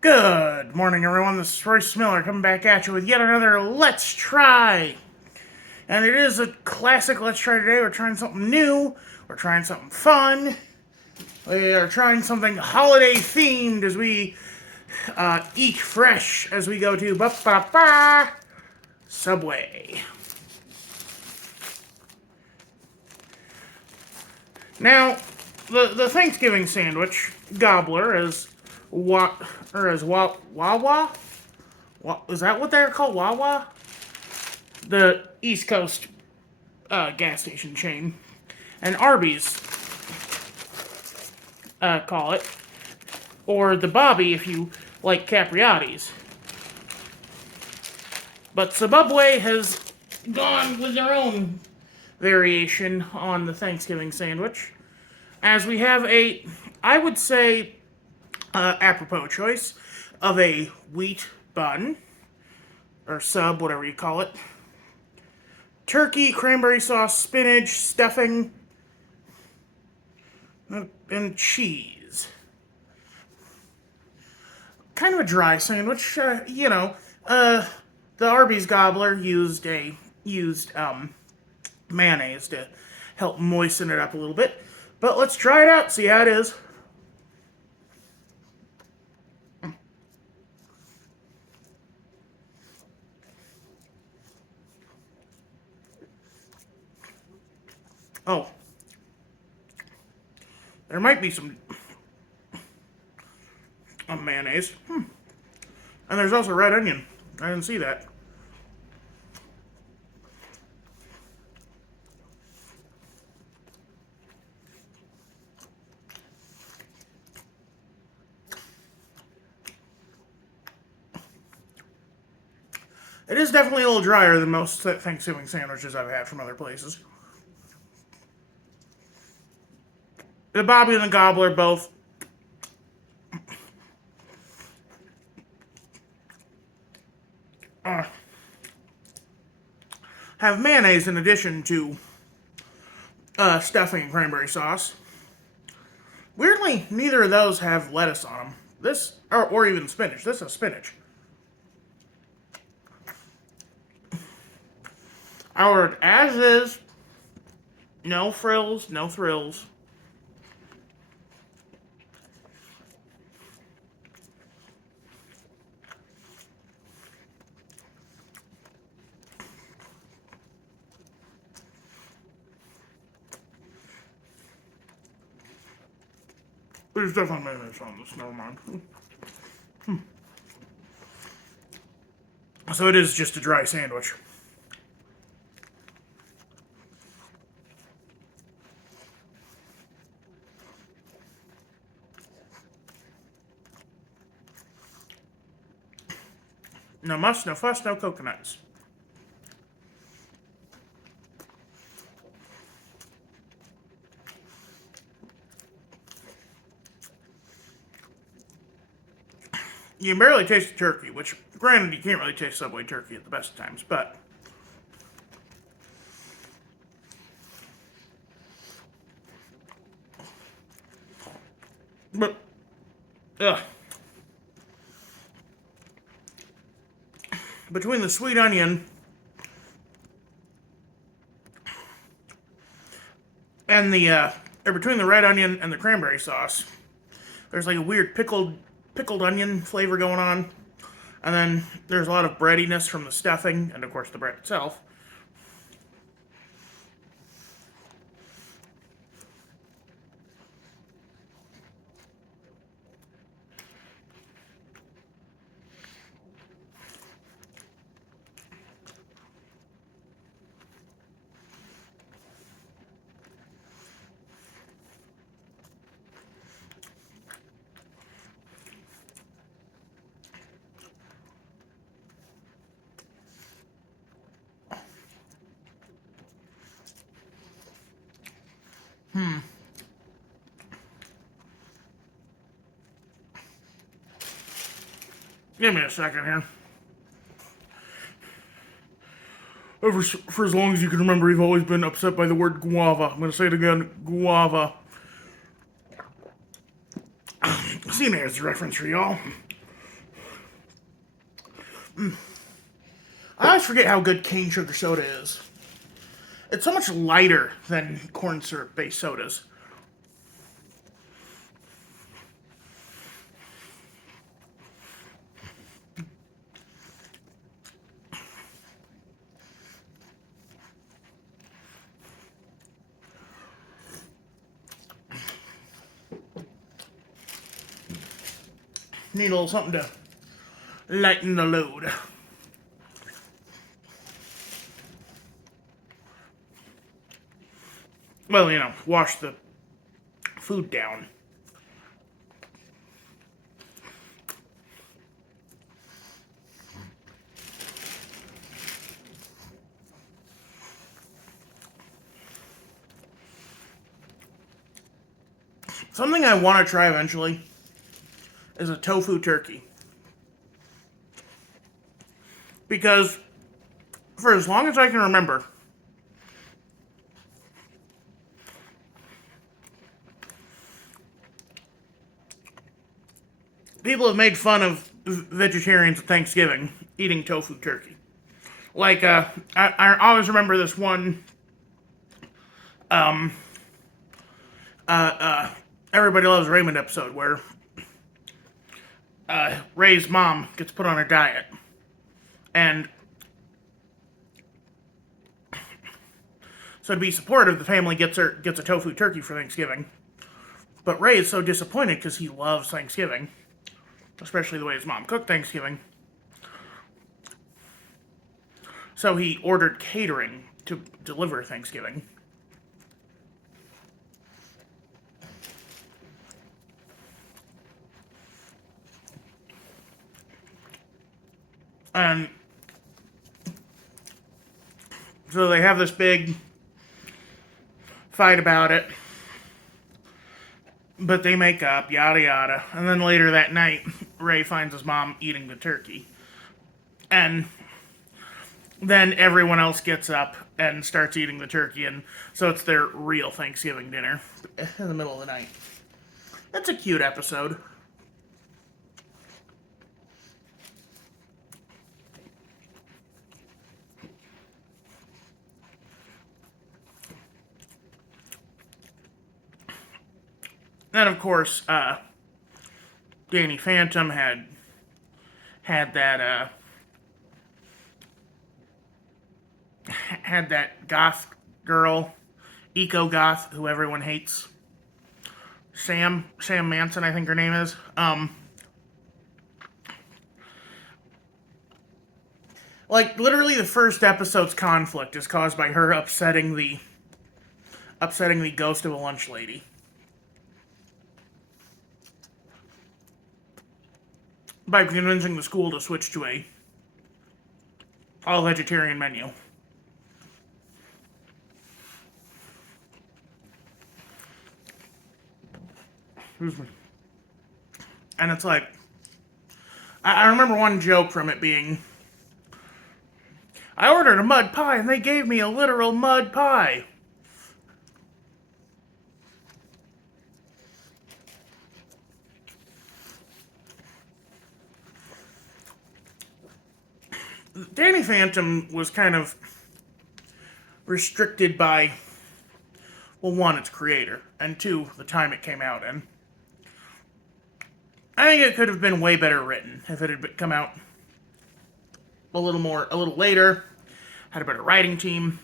Good morning, everyone. This is Royce Miller coming back at you with yet another Let's Try. And it is a classic Let's Try today. We're trying something new. We're trying something fun. We are trying something holiday themed as we eat fresh as we go to Subway. Now, the Thanksgiving sandwich gobbler is Wawa. Is that what they're called? Wawa? The East Coast gas station chain. And Arby's call it. Or the Bobby if you like Capriati's. But Subway has gone with their own variation on the Thanksgiving sandwich. As we have I would say, apropos choice of a wheat bun, or sub, whatever you call it. Turkey, cranberry sauce, spinach, stuffing, and cheese. Kind of a dry sandwich, the Arby's gobbler used mayonnaise to help moisten it up a little bit. But let's try it out, see how it is. Oh, there might be some mayonnaise. And there's also red onion. I didn't see that. It is definitely a little drier than most Thanksgiving sandwiches I've had from other places. The Bobby and the Gobbler both have mayonnaise in addition to stuffing and cranberry sauce. Weirdly, neither of those have lettuce on them. Or even spinach. This is spinach. I ordered as is. No frills, no thrills. There's definitely mayonnaise on this, never mind. So it is just a dry sandwich. No muss, no fuss, no coconuts. You can barely taste the turkey, which, granted, you can't really taste Subway turkey at the best of times, but ugh. Between the sweet onion and between the red onion and the cranberry sauce, there's like a weird pickled onion flavor going on. And then there's a lot of breadiness from the stuffing and, of course, the bread itself. Give me a second here. For as long as you can remember, you've always been upset by the word guava. I'm going to say it again, guava. See me as a reference for y'all. I always forget how good cane sugar soda is. It's so much lighter than corn syrup based sodas. Need a little something to lighten the load. Well, wash the food down. Something I want to try eventually is a tofu turkey. Because for as long as I can remember, people have made fun of vegetarians at Thanksgiving eating tofu turkey. Like, I always remember this one, Everybody Loves Raymond episode where Ray's mom gets put on a diet. And so to be supportive, the family gets a tofu turkey for Thanksgiving. But Ray is so disappointed because he loves Thanksgiving, especially the way his mom cooked Thanksgiving. So he ordered catering to deliver Thanksgiving. And so they have this big fight about it. But they make up, yada yada. And then later that night, Ray finds his mom eating the turkey. And then everyone else gets up and starts eating the turkey. And so it's their real Thanksgiving dinner in the middle of the night. That's a cute episode. Then, of course, Danny Phantom had that had that goth girl, eco goth, who everyone hates. Sam Manson, I think her name is. Like literally, the first episode's conflict is caused by her upsetting the ghost of a lunch lady. By convincing the school to switch to a all vegetarian menu. Excuse me. And it's like, I remember one joke from it being, I ordered a mud pie and they gave me a literal mud pie. Danny Phantom was kind of restricted by, well, one, its creator, and two, the time it came out in. I think it could have been way better written if it had come out a little later, had a better writing team.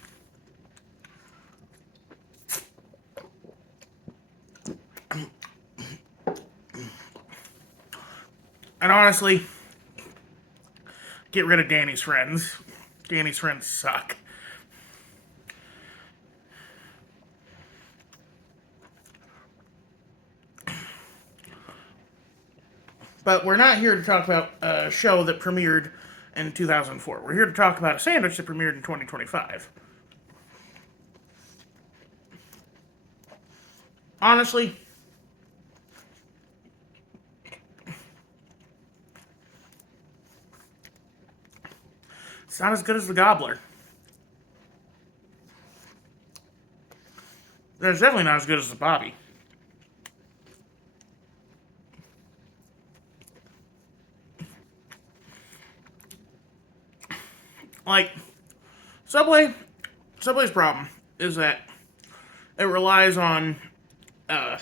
And honestly, get rid of Danny's friends. Danny's friends suck. But we're not here to talk about a show that premiered in 2004. We're here to talk about a sandwich that premiered in 2025. Honestly, it's not as good as the Gobbler. It's definitely not as good as the Bobby. Like, Subway, Subway's problem is that it relies on uh,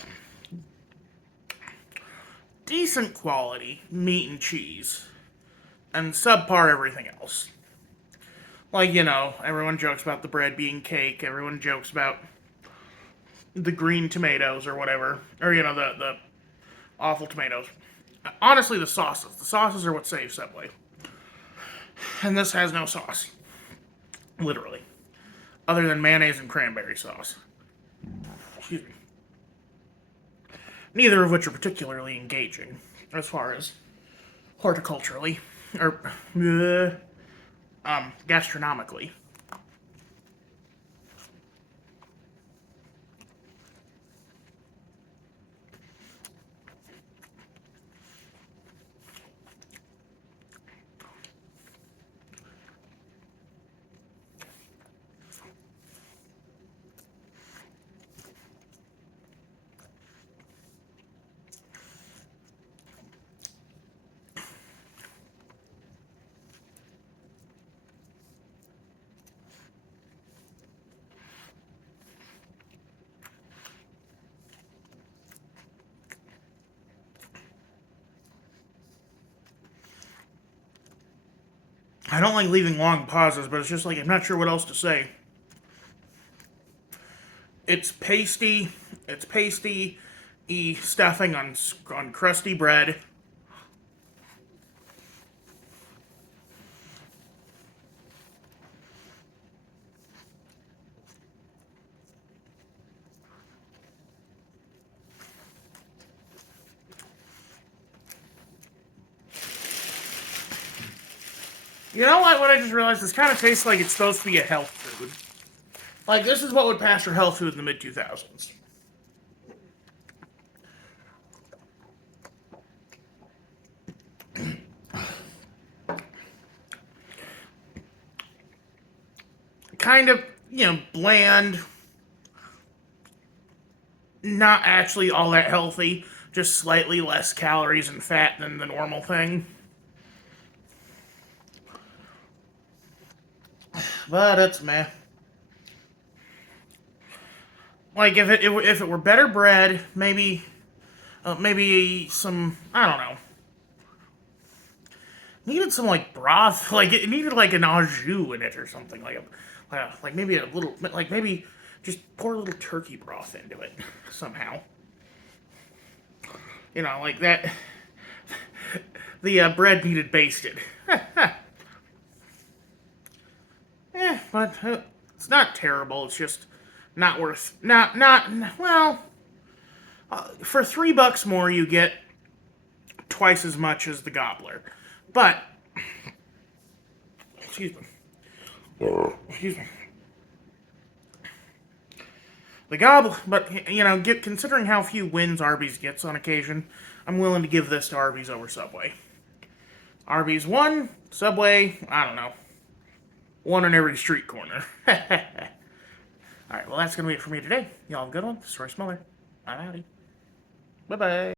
decent quality meat and cheese and subpar everything else. Like, everyone jokes about the bread being cake, everyone jokes about the green tomatoes or whatever, or, the awful tomatoes. Honestly, the sauces. The sauces are what save Subway. And this has no sauce. Literally. Other than mayonnaise and cranberry sauce. Excuse me. Neither of which are particularly engaging as far as horticulturally or gastronomically. I don't like leaving long pauses, but it's just like I'm not sure what else to say. It's pasty. It's pasty stuffing on crusty bread. You know what I just realized? This kind of tastes like it's supposed to be a health food. Like, this is what would pass for health food in the mid 2000s. Kind of, bland. Not actually all that healthy. Just slightly less calories and fat than the normal thing. But it's meh. Like, if it were better bread, maybe some, I don't know. Needed some like broth, like it needed like an au jus in it or something, like maybe a little, like maybe just pour a little turkey broth into it somehow. Like that. The bread needed basted. But it's not terrible. It's just not worth, not well. For $3 more, you get twice as much as the gobbler. But excuse me, excuse me. The gobbler, but considering how few wins Arby's gets on occasion, I'm willing to give this to Arby's over Subway. Arby's one, Subway, I don't know, one on every street corner. Alright, well, that's going to be it for me today. Y'all have a good one. This is Royce Muller. I'm outie. Bye-bye.